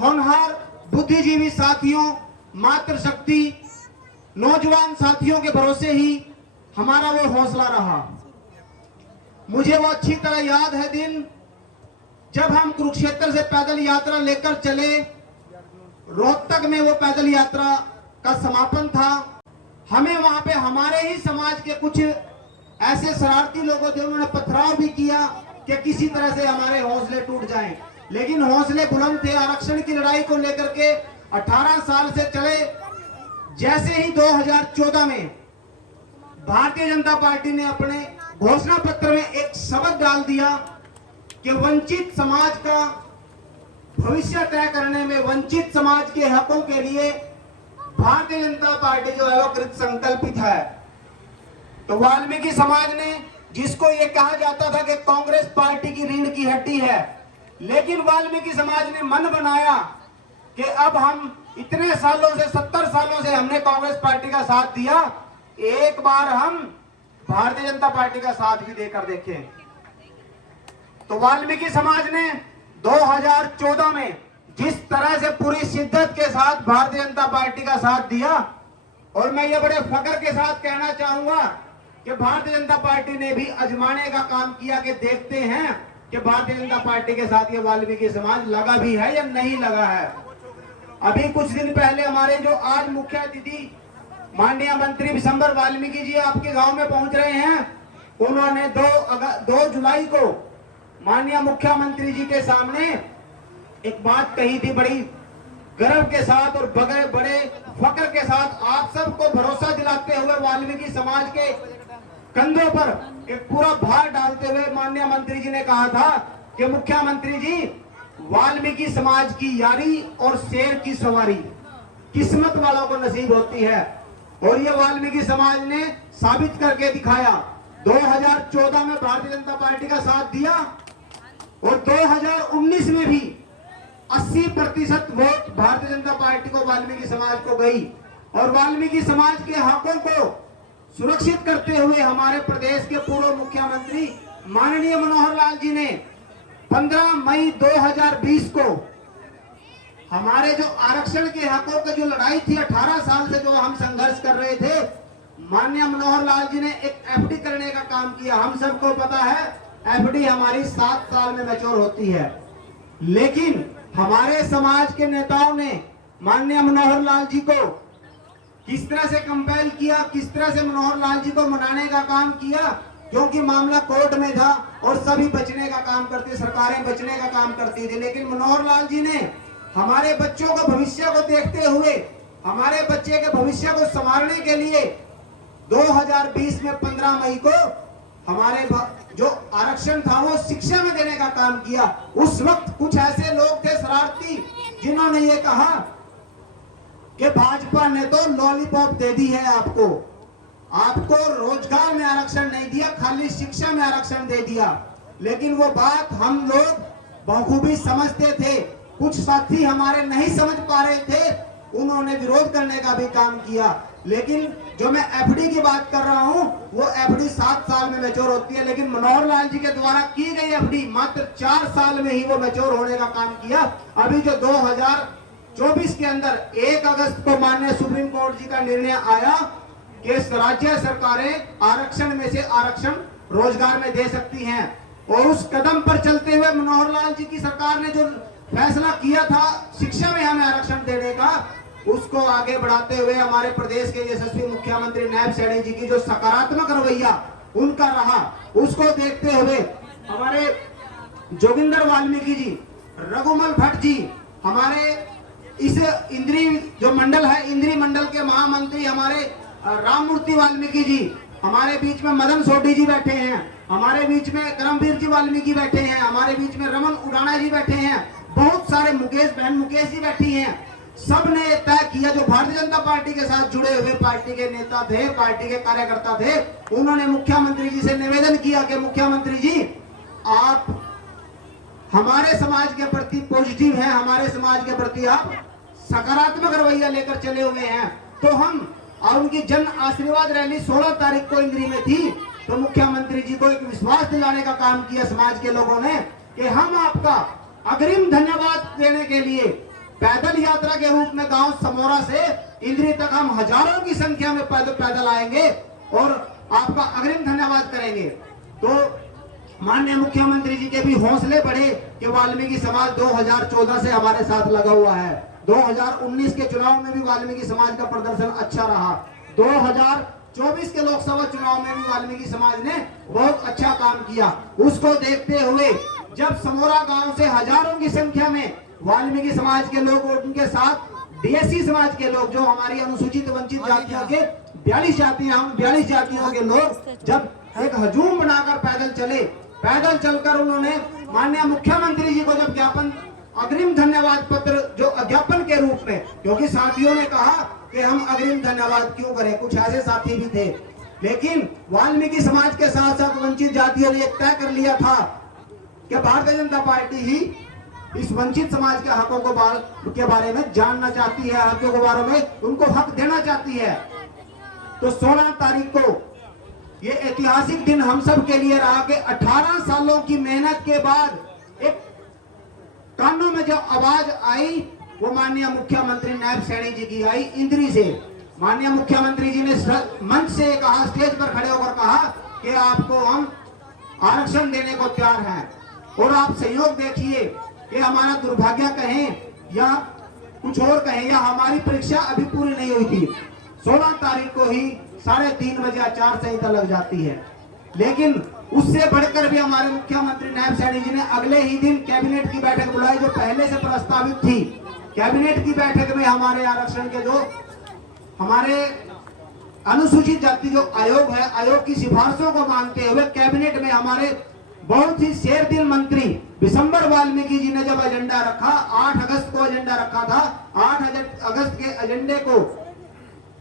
होनहार बुद्धिजीवी साथियों, मातृशक्ति, नौजवान साथियों के भरोसे ही हमारा वो हौसला रहा। मुझे वो अच्छी तरह याद है दिन जब हम कुरुक्षेत्र से पैदल यात्रा लेकर चले। रोहतक में वो पैदल यात्रा का समापन था। हमें वहां पे हमारे ही समाज के कुछ ऐसे शरारती लोगों थे, उन्होंने पथराव भी किया कि किसी तरह से हमारे हौसले टूट जाएं, लेकिन हौसले बुलंद थे। आरक्षण की लड़ाई को लेकर के 18 साल से चले। जैसे ही 2014 में भारतीय जनता पार्टी ने अपने घोषणा पत्र में एक शब्द डाल दिया कि वंचित समाज का भविष्य तय करने में, वंचित समाज के हकों के लिए भारतीय जनता पार्टी जो है वो कृत संकल्पित है। तो वाल्मीकि समाज ने, जिसको ये कहा जाता था कि कांग्रेस पार्टी की रीढ़ की हड्डी है, लेकिन वाल्मीकि समाज ने मन बनाया कि अब हम इतने सालों से, 70 सालों से हमने कांग्रेस पार्टी का साथ दिया, एक बार हम भारतीय जनता पार्टी का साथ भी देकर देखें। तो वाल्मीकि समाज ने 2014 में जिस तरह से पूरी शिद्दत के साथ भारतीय जनता पार्टी का साथ दिया, और मैं ये बड़े फख्र के साथ कहना चाहूंगा कि भारतीय जनता पार्टी ने भी आजमाने का काम किया कि देखते हैं कि भारतीय जनता पार्टी के साथ ये वाल्मीकि समाज लगा भी है या नहीं लगा है। अभी कुछ दिन पहले हमारे जो आज मुख्य अतिथि माननीय मंत्री विशंबर वाल्मीकि जी आपके गांव में पहुंच रहे हैं, उन्होंने 2 जुलाई को माननीय मुख्यमंत्री जी के सामने एक बात कही थी, बड़ी गर्व के साथ और बड़े फख्र के साथ आप सबको भरोसा दिलाते हुए, वाल्मीकि समाज के कंधों पर एक पूरा भार डालते हुए माननीय मंत्री जी ने कहा था कि मुख्यमंत्री जी, वाल्मीकि समाज की यारी और शेर की सवारी किस्मत वालों को नसीब होती है। और ये वाल्मीकि समाज ने साबित करके दिखाया। 2014 में भारतीय जनता पार्टी का साथ दिया और 2019 में भी 80% वोट भारतीय जनता पार्टी को, वाल्मीकि समाज को गई। और वाल्मीकि समाज के हकों को सुरक्षित करते हुए हमारे प्रदेश के पूर्व मुख्यमंत्री माननीय मनोहर लाल जी ने 15 मई 2020 को हमारे जो आरक्षण के हकों की जो लड़ाई थी, 18 साल से जो हम संघर्ष कर रहे थे, माननीय मनोहर लाल जी ने एक एफडी करने का काम किया। हम सबको पता है एफडी हमारी 7 साल में मैच्योर होती है, लेकिन हमारे समाज के नेताओं ने माननीय मनोहर लाल जी को किस तरह से कंपेल किया, किस तरह से मनोहर लाल जी को मनाने का काम किया, क्योंकि मामला कोर्ट में था और सभी बचने का काम करते, सरकारें बचने का काम करती थी। लेकिन मनोहर लाल जी ने हमारे बच्चों को, भविष्य को देखते हुए, हमारे बच्चे के भविष्य को संवारने के लिए 2020 में 15 मई को हमारे जो आरक्षण था वो शिक्षा में देने का काम किया। उस वक्त कुछ ऐसे लोग थे शरारती, जिन्होंने ये कहा कि भाजपा ने तो लॉलीपॉप दे दी है आपको रोजगार में आरक्षण नहीं दिया, खाली शिक्षा में आरक्षण दे दिया। लेकिन वो बात हम लोग बखूबी समझते थे, कुछ साथी हमारे नहीं समझ पा रहे थे, उन्होंने विरोध करने का भी काम किया। लेकिन जो मैं एफडी की बात कर रहा हूं, वो एफडी 7 साल में मैच्योर होती है, लेकिन मनोहर लाल जी के द्वारा की गई एफडी मात्र 4 साल में ही वो मैच्योर होने का काम किया। अभी जो 2024 के अंदर 1 अगस्त को माननीय सुप्रीम कोर्ट जी का निर्णय आया कि राज्य सरकारें आरक्षण में से आरक्षण रोजगार में दे सकती हैं, और उस कदम पर चलते हुए मनोहर लाल जी की सरकार ने जो फैसला किया था शिक्षा में हमें आरक्षण देने का, उसको आगे बढ़ाते हुए हमारे प्रदेश के यशस्वी मुख्यमंत्री नायब सैनी जी की जो सकारात्मक रवैया उनका रहा, उसको देखते हुए हमारे जोगिंदर वाल्मीकि जी, रघुमल भट्ट जी, हमारे इस इंद्री जो मंडल है, इंद्री मंडल के महामंत्री हमारे राममूर्ति वाल्मीकि जी, हमारे बीच में मदन सोढी जी बैठे हैं, हमारे बीच में करमवीर जी वाल्मीकि बैठे हैं, हमारे बीच में रमन उड़ाना जी बैठे हैं, बहुत सारे बहन मुकेश जी बैठी हैं। सब ने तय किया, जो भारतीय जनता पार्टी के साथ जुड़े हुए पार्टी के नेता थे, पार्टी के कार्यकर्ता थे, उन्होंने मुख्यमंत्री जी से निवेदन किया कि मुख्यमंत्री जी, आप हमारे समाज के प्रति पॉजिटिव हैं, हमारे समाज के प्रति आप सकारात्मक रवैया लेकर चले हुए हैं, तो हम, और उनकी जन आशीर्वाद रैली 16 तारीख को इंद्री में थी, तो मुख्यमंत्री जी को एक विश्वास दिलाने का काम किया समाज के लोगों ने कि हम आपका अग्रिम धन्यवाद देने के लिए पैदल यात्रा के रूप में गांव समोरा से इंद्री तक हम हजारों की संख्या में पैदल आएंगे और आपका अग्रिम धन्यवाद करेंगे। तो माननीय मुख्यमंत्री जी के भी हौसले बढ़े कि वाल्मीकि समाज 2014 से हमारे साथ लगा हुआ है। 2019 के चुनाव में भी वाल्मीकि समाज का प्रदर्शन अच्छा रहा। 2024 के लोकसभा चुनाव में भी वाल्मीकि समाज ने बहुत अच्छा काम किया। उसको देखते हुए जब समोरा गांव से हजारों की संख्या में वाल्मीकि समाज के लोग और उनके साथ डीएससी समाज के लोग, जो हमारी अनुसूचित वंचित जातियों के 42 जातियों के लोग जब एक हजूम बनाकर पैदल चलकर उन्होंने माननीय मुख्यमंत्री जी को जब ज्ञापन, अग्रिम धन्यवाद पत्र जो अज्ञापन के रूप में, क्योंकि साथियों ने कहा कि हम अग्रिम धन्यवाद क्यों करें, कुछ ऐसे साथी भी थे, लेकिन वाल्मीकि समाज के साथ साथ वंचित जातियों ने तय कर लिया था कि भारतीय जनता पार्टी ही इस वंचित समाज के हकों के बारे में जानना चाहती है, हकों के बारे में उनको हक देना चाहती है। तो 16 तारीख को ये ऐतिहासिक दिन हम सब के लिए रहा कि 18 सालों की मेहनत के बाद एक कानों में जो आवाज आई वो माननीय मुख्यमंत्री नायब सैनी जी की आई इंद्री से। माननीय मुख्यमंत्री जी ने मंच से कहा, स्टेज पर खड़े होकर कहा कि आपको हम आरक्षण देने को तैयार हैं। और आप सहयोग देखिए कि हमारा दुर्भाग्य कहें या कुछ और कहें या हमारी परीक्षा अभी पूरी नहीं हुई थी, 16 तारीख को ही 3:30 बजे आचार संहिता लग जाती है। लेकिन उससे बढ़कर भी हमारे मुख्यमंत्री नायब सैनी जी ने अगले ही दिन कैबिनेट की बैठक बुलाई जो पहले से प्रस्तावित थी। कैबिनेट की बैठक में हमारे आरक्षण के जो हमारे अनुसूचित जाति जो आयोग है, आयोग की सिफारिशों को मानते हुए कैबिनेट में हमारे बहुत ही शेरदिल मंत्री विशंबर वाल्मीकि जी ने जब एजेंडा रखा, 8 अगस्त को एजेंडा रखा था, 8 अगस्त के एजेंडे को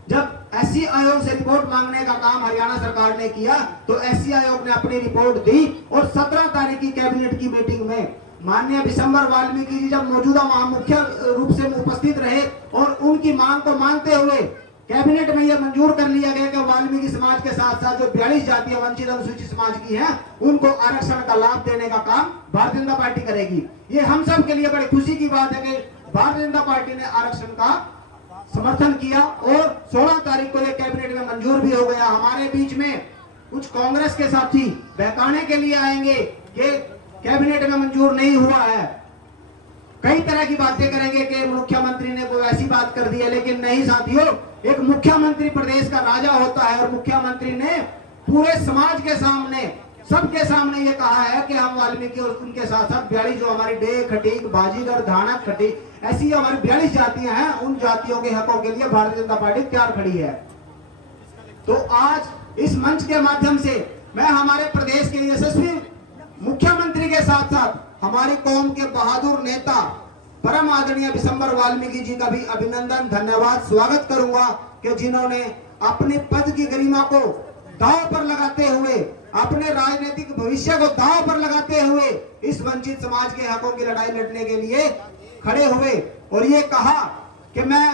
जब एससी आयोग से रिपोर्ट मांगने का काम हरियाणा सरकार ने किया तो एससी आयोग ने अपनी रिपोर्ट दी और 17 तारीख की कैबिनेट की मीटिंग में माननीय विशंबर वाल्मीकि जी जब मौजूदा मुख्य रूप से उपस्थित रहे और उनकी मांग को मानते हुए कैबिनेट में यह मंजूर कर लिया गया कि वाल्मीकि समाज के साथ साथ जो 42 जातीय वंचित अनुसूचित समाज की हैं उनको आरक्षण का लाभ देने का काम भारतीय जनता पार्टी करेगी। ये हम सब के लिए बड़ी खुशी की बात है कि भारतीय जनता पार्टी ने आरक्षण का समर्थन किया और 16 तारीख को यह कैबिनेट में मंजूर भी हो गया। हमारे बीच में कुछ कांग्रेस के साथी बहकाने के लिए आएंगे कि कैबिनेट में मंजूर नहीं हुआ है, कई तरह की बातें करेंगे कि मुख्यमंत्री ने कोई ऐसी बात कर दी है, लेकिन नहीं साथियों, एक मुख्यमंत्री प्रदेश का राजा होता है और मुख्यमंत्री ने पूरे समाज के सामने, सबके सामने ये कहा है कि हम वाल्मीकि और उनके साथ साथ 42 जो हमारी डे, खटीक, बाजीगर, धानक, खटीक ऐसी जो हमारी 42 जातियां हैं उन जातियों के हकों के लिए भारतीय जनता पार्टी तैयार खड़ी है। तो आज इस मंच के माध्यम से मैं हमारे प्रदेश के यशस्वी मुख्यमंत्री के साथ साथ हमारी कौम के बहादुर नेता परम आदरणीय विशंबर वाल्मीकि जी का भी अभिनंदन, धन्यवाद, स्वागत करूंगा कि जिन्होंने अपने पद की गरिमा को दांव पर लगाते हुए, अपने राजनीतिक भविष्य को दांव पर लगाते हुए इस वंचित समाज के हकों की लड़ाई लड़ने के लिए खड़े हुए और ये कहा कि मैं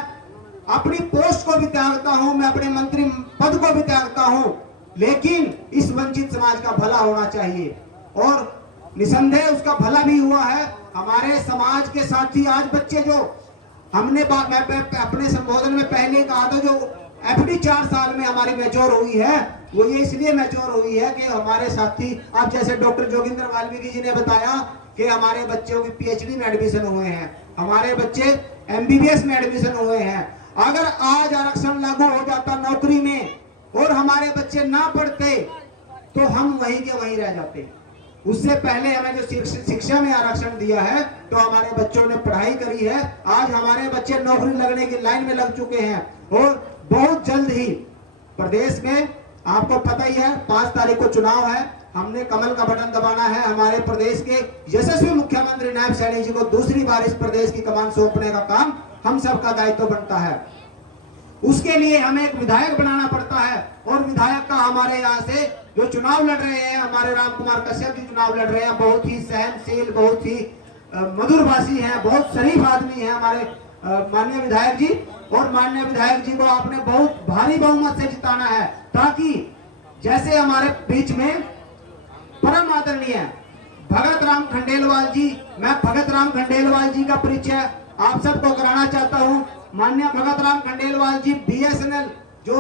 अपनी पोस्ट को भी त्यागता हूं, मैं अपने मंत्री पद को भी त्यागता हूं, लेकिन इस वंचित समाज का भला होना चाहिए। और निसंदेह उसका भला भी हुआ है। हमारे समाज के साथी आज बच्चे जो हमने मैं अपने संबोधन में पहले कहा था, जो एफडी 4 साल में हमारी मैच्योर हुई है, वो ये इसलिए मैच्योर हुई है कि हमारे साथी, आप जैसे डॉक्टर जोगिंदर वाल्मीकि जी ने बताया कि हमारे बच्चों की पीएचडी में एडमिशन हुए हैं, हमारे बच्चे एमबीबीएस में एडमिशन हुए हैं। अगर आज आरक्षण लागू हो जाता नौकरी में और हमारे बच्चे ना पढ़ते तो हम वहीं के वहीं रह जाते। उससे पहले हमें जो शिक्षा में आरक्षण दिया है तो हमारे बच्चों ने पढ़ाई करी है, आज हमारे बच्चे नौकरी लगने की लाइन में लग चुके हैं और बहुत जल्द ही प्रदेश में आपको पता ही है 5 तारीख को चुनाव है, हमने कमल का बटन दबाना है। हमारे प्रदेश के यशस्वी मुख्यमंत्री नायब सैनी जी को दूसरी बार इस प्रदेश की कमान सौंपने का काम हम सबका दायित्व बनता है। उसके लिए हमें एक विधायक बनाना पड़ता है और विधायक का हमारे यहाँ से जो चुनाव लड़ रहे हैं, हमारे राम कुमार कश्यप जी चुनाव लड़ रहे हैं, बहुत ही सहनशील, बहुत ही मधुरभाषी हैं, बहुत शरीफ आदमी हैं हमारे माननीय विधायक जी। और माननीय विधायक जी को आपने बहुत भारी बहुमत से जिताना है, ताकि जैसे हमारे बीच में परम आदरणीय भगत राम खंडेलवाल जी, मैं भगत राम खंडेलवाल जी का परिचय आप सबको कराना चाहता हूं। माननीय भगत राम खंडेलवाल जी बीएसएनएल जो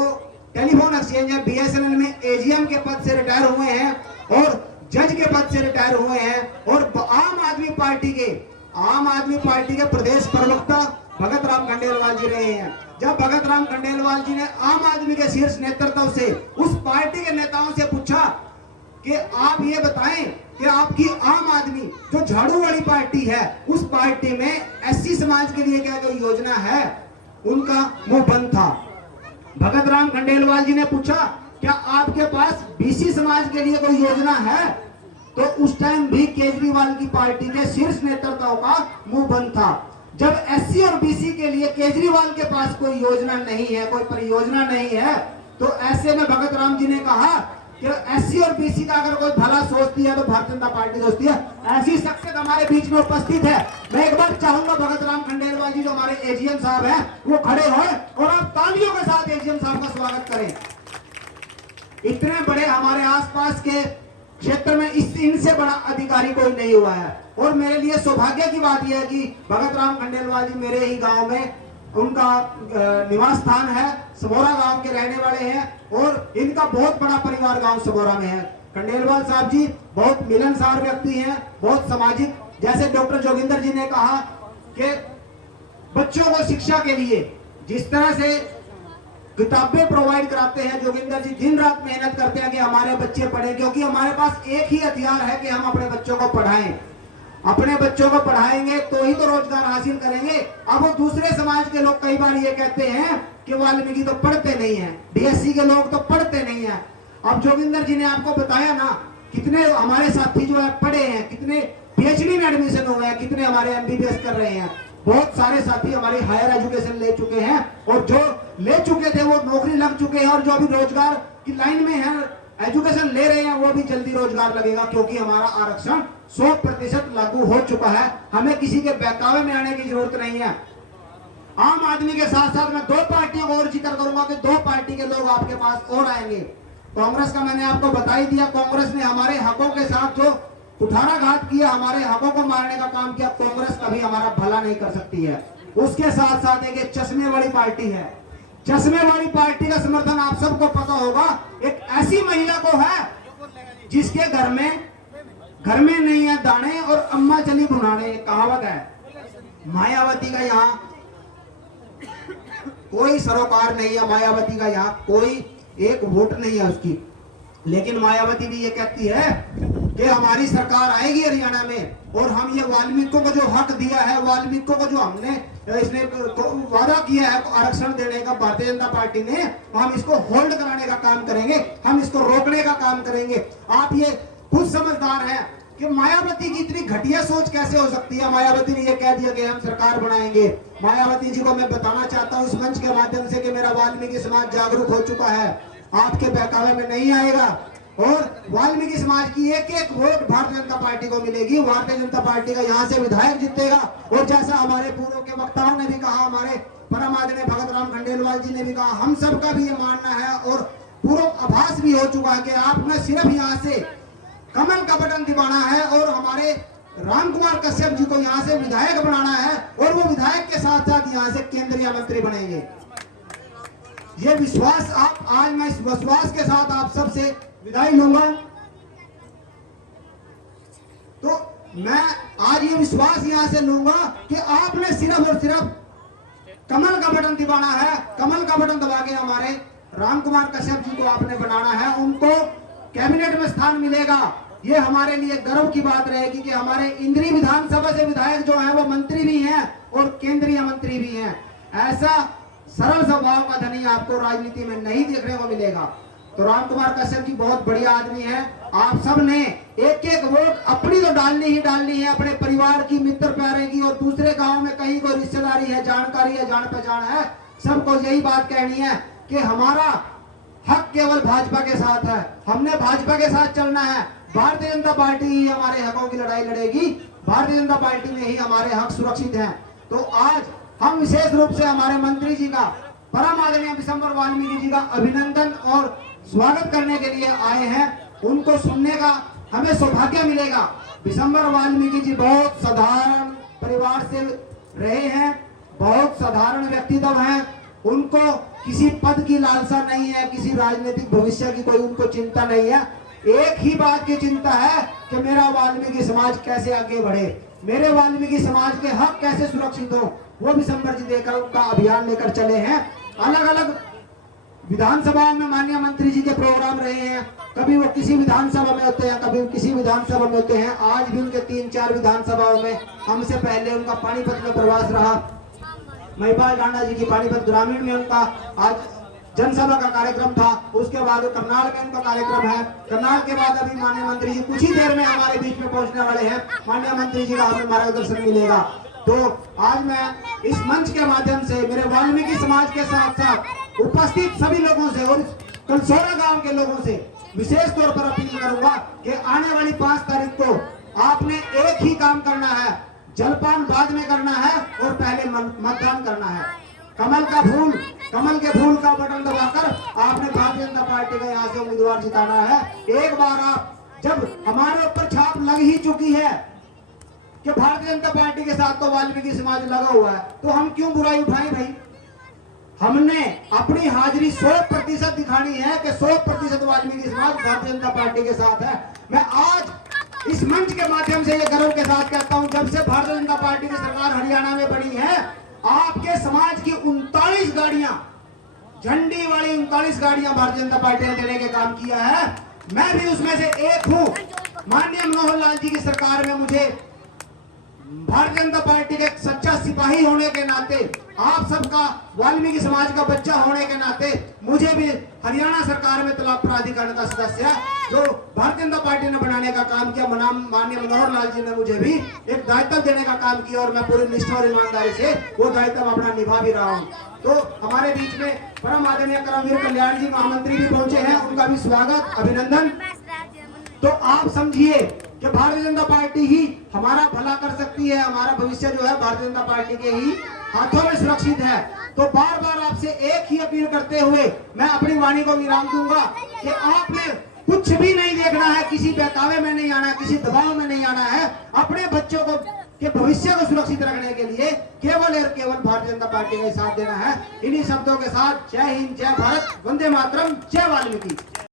टेलीफोन एक्सचेंज है बीएसएनएल में एजीएम के पद से रिटायर हुए हैं और जज के पद से रिटायर हुए हैं और आम आदमी पार्टी के प्रदेश प्रवक्ता भगत राम खंडेलवाल जी रहे हैं। जब भगत राम खंडेलवाल जी ने आम आदमी के शीर्ष नेतृत्व से उस पार्टी के नेताओं से पूछा कि आप ये बताएं कि आपकी आम आदमी जो झाड़ू वाली पार्टी है उस पार्टी में एससी समाज के लिए क्या कोई योजना है, उनका मुंह बंद था। भगत राम खंडेलवाल जी ने पूछा क्या आपके पास बीसी समाज के लिए कोई योजना है, तो उस टाइम भी केजरीवाल की पार्टी के शीर्ष नेतृत्व का मुंह बंद था। जब एससी और बीसी के लिए केजरीवाल के पास कोई योजना नहीं है, कोई परियोजना नहीं है, तो ऐसे में भगत राम जी ने कहा कि एससी और बीसी का अगर कोई भला सोचती है तो भारतीय जनता पार्टी सोचती है। ऐसी शख्सियत हमारे बीच में उपस्थित है। मैं एक बार चाहूंगा भगत राम खंडेलवाल जी जो हमारे एजीएम साहब हैं वो खड़े हों और आप तालियों के साथ एजीएम साहब का स्वागत करें। इतने बड़े हमारे आसपास के क्षेत्र में इनसे बड़ा अधिकारी कोई नहीं हुआ है। और मेरे लिए सौभाग्य की बात यह है कि भगत राम खंडेलवाल जी मेरे ही गांव में उनका निवास स्थान है, समोरा गांव के रहने वाले हैं और इनका बहुत बड़ा परिवार गांव समोरा में है। खंडेलवाल साहब जी बहुत मिलनसार व्यक्ति हैं, बहुत सामाजिक। जैसे डॉक्टर जोगिंदर जी ने कहा कि बच्चों को शिक्षा के लिए जिस तरह से किताबें प्रोवाइड कराते हैं, जोगिंदर जी दिन रात मेहनत करते हैं कि हमारे बच्चे पढ़ें, क्योंकि हमारे पास एक ही हथियार है कि हम अपने बच्चों को पढ़ाएं। अपने बच्चों को पढ़ाएंगे तो ही तो रोजगार हासिल करेंगे। अब वो दूसरे समाज के लोग कई बार ये कहते हैं कि वाल्मीकि तो पढ़ते नहीं है, डीएससी के लोग तो पढ़ते नहीं है। अब जोगिंदर जी ने आपको बताया ना कितने हमारे साथी जो है पढ़े हैं, कितने पीएचडी में एडमिशन हुए हैं, कितने हमारे एमबीबीएस कर रहे हैं। बहुत सारे साथी हमारी हायर एजुकेशन ले चुके हैं और जो ले चुके थे वो नौकरी लग चुके हैं और जो अभी रोजगार की लाइन में है एजुकेशन ले रहे हैं वो भी जल्दी रोजगार लगेगा, क्योंकि हमारा आरक्षण 100% लागू हो चुका है। हमें किसी के बहकावे में आने की जरूरत नहीं है। आम आदमी के साथ साथ मैं 2 पार्टियों को और जिक्र करूंगा कि 2 पार्टी के लोग आपके पास और आएंगे। कांग्रेस का मैंने आपको बता ही दिया, कांग्रेस ने हमारे हकों के साथ जो कुठाराघात किया, हमारे हकों को मारने का काम किया, कांग्रेस कभी हमारा भला नहीं कर सकती है। उसके साथ साथ एक चश्मे वाली पार्टी है। चश्मे वाली पार्टी का समर्थन आप सबको पता होगा। एक ऐसी महिला को है जिसके घर में नहीं है दाने और अम्मा चली भुनाने, कहावत है। मायावती का यहाँ कोई सरोकार नहीं है, मायावती का यहाँ कोई एक वोट नहीं है उसकी। लेकिन मायावती भी ये कहती है कि हमारी सरकार आएगी हरियाणा में और हम ये वाल्मीकियों को जो हक दिया है, वाल्मीकियों को जो हमने इसने वादा किया है आरक्षण देने का भारतीय जनता पार्टी ने, हम इसको होल्ड कराने का काम करेंगे, हम इसको रोकने का काम करेंगे। आप ये खुद समझदार हैं कि मायावती की इतनी घटिया सोच कैसे हो सकती है। मायावती ने ये कह दिया कि हम सरकार बनाएंगे। मायावती जी को मैं बताना चाहता हूँ इस मंच के माध्यम से कि मेरा वाल्मीकि समाज जागरूक हो चुका है, आपके बहकावे में नहीं आएगा और वाल्मीकि समाज की एक एक वोट भारतीय जनता पार्टी को मिलेगी। भारतीय जनता पार्टी का यहाँ से विधायक जीतेगा और जैसा हमारे पूर्व के वक्ताओं ने भी कहा, हमारे परम आदरणीय भगत राम खंडेलवाल जी ने भी कहा, हम सबका भी ये मानना है और पूर्व आभास भी हो चुका है कि आपने सिर्फ यहाँ से कमल का बटन दबाना है और हमारे राम कुमार कश्यप जी को यहाँ से विधायक बनाना है और वो विधायक के साथ साथ यहाँ से केंद्रीय मंत्री बनेंगे। ये विश्वास आज मैं इस विश्वास के साथ आप सबसे विदाई लूंगा। तो मैं आज ये विश्वास यहाँ से लूंगा कि आपने सिर्फ और सिर्फ कमल का बटन दबाना है। कमल का बटन दबा के हमारे राम कुमार कश्यप जी को आपने बनाना है, उनको कैबिनेट में स्थान मिलेगा। ये हमारे लिए गर्व की बात रहेगी कि हमारे इंद्री विधानसभा से विधायक जो हैं वो मंत्री भी हैं और केंद्रीय मंत्री भी हैं। ऐसा सरल स्वभाव का धनी आपको राजनीति में नहीं देखने को मिलेगा। तो राम कुमार कश्यप जी बहुत बढ़िया आदमी हैं। आप सब ने एक एक वोट अपनी तो डालनी ही डालनी है, अपने परिवार की, मित्र प्यारे की और दूसरे गांव में कहीं कोई रिश्तेदारी है, जानकारी है, जान पहचान है, सबको यही बात कहनी है कि हमारा हक केवल भाजपा के साथ है। हमने भाजपा के साथ चलना है। भारतीय जनता पार्टी ही हमारे हकों की लड़ाई लड़ेगी। भारतीय जनता पार्टी में ही हमारे हक सुरक्षित हैं। तो आज हम विशेष रूप से हमारे मंत्री जी का, परम आदरणीय विशंबर वाल्मीकि जी का अभिनंदन और स्वागत करने के लिए आए हैं। उनको सुनने का हमें सौभाग्य मिलेगा। विशंबर वाल्मीकि जी बहुत साधारण परिवार से रहे हैं, बहुत साधारण व्यक्तित्व हैं। उनको किसी पद की लालसा नहीं है, किसी राजनीतिक भविष्य की कोई उनको चिंता नहीं है। एक ही बात की चिंता है कि मेरा वाल्मीकि समाज कैसे आगे बढ़े, मेरे वाल्मीकि समाज के हक कैसे सुरक्षित हो, वो दिसंबर जी देकर उनका अभियान लेकर चले हैं। अलग अलग विधानसभाओं में माननीय मंत्री जी के प्रोग्राम रहे हैं, कभी वो किसी विधानसभा में होते हैं, कभी किसी विधानसभा में होते हैं। आज भी उनके 3-4 विधानसभाओं में, हमसे पहले उनका पानीपत में प्रवास रहा, महिपाल राणा जी की पानीपत ग्रामीण में उनका आज जनसभा का कार्यक्रम था, उसके बाद करनाल में उनका कार्यक्रम है। करनाल के बाद अभी माननीय मंत्री जी कुछ ही देर में हमारे बीच में पहुंचने वाले हैं। माननीय मंत्री जी का हमें मार्गदर्शन मिलेगा। तो आज मैं इस मंच के माध्यम से मेरे वाल्मीकि समाज के साथ साथ उपस्थित सभी लोगों से और कलसोरा गांव के लोगों से विशेष तौर पर अपील करूंगा कि आने वाली 5 तारीख को आपने एक ही काम करना है, जलपान बाद में करना है और पहले मतदान करना है। कमल के फूल का बटन दबाकर आपने भारतीय जनता पार्टी का यहाँ से उम्मीदवार जिताना है। एक बार आप, जब हमारे ऊपर छाप लग ही चुकी है कि भारतीय जनता पार्टी के साथ तो वाल्मीकि समाज लगा हुआ है, तो हम क्यों बुराई उठाएं भाई। हमने अपनी हाजिरी 100% दिखानी है कि 100% वाल्मीकि समाज भारतीय जनता पार्टी के साथ है। मैं आज इस मंच के माध्यम से ये गर्व के साथ कहता हूं, जब से भारतीय जनता पार्टी की सरकार हरियाणा में बनी है, आपके समाज की 39 गाड़ियां, झंडी वाली 39 गाड़ियां भारतीय जनता पार्टी ने देने के काम किया है। मैं भी उसमें से एक हूं। माननीय मनोहर लाल जी की सरकार में मुझे भारतीय जनता पार्टी के सच्चा सिपाही होने के नाते, आप सबका वाल्मीकि समाज का बच्चा होने के नाते, मुझे भी हरियाणा सरकार में तालाब प्राधिकरण का सदस्य जो भारतीय जनता पार्टी ने बनाने का काम किया, माननीय मनोहर लाल जी ने मुझे भी एक दायित्व देने का काम किया और मैं पूरी निष्ठा और ईमानदारी से वो दायित्व अपना निभा भी रहा हूँ। तो हमारे बीच में परम आदरणीय करमवीर कल्याण जी महामंत्री भी पहुंचे हैं, उनका भी स्वागत, अभिनंदन। तो आप समझिए कि भारतीय जनता पार्टी ही हमारा भला कर सकती है, हमारा भविष्य जो है भारतीय जनता पार्टी के ही हाथों में सुरक्षित है। तो बार बार आपसे एक ही अपील करते हुए मैं अपनी वाणी को विराम दूंगा कि आपने कुछ भी नहीं देखना है, किसी बहकावे में नहीं आना है, किसी दबाव में नहीं आना है। अपने बच्चों को के भविष्य को सुरक्षित रखने के लिए केवल और केवल भारतीय जनता पार्टी का साथ देना है। इन्हीं शब्दों के साथ जय हिंद, जय भारत, वंदे मातरम, जय वाल्मीकि।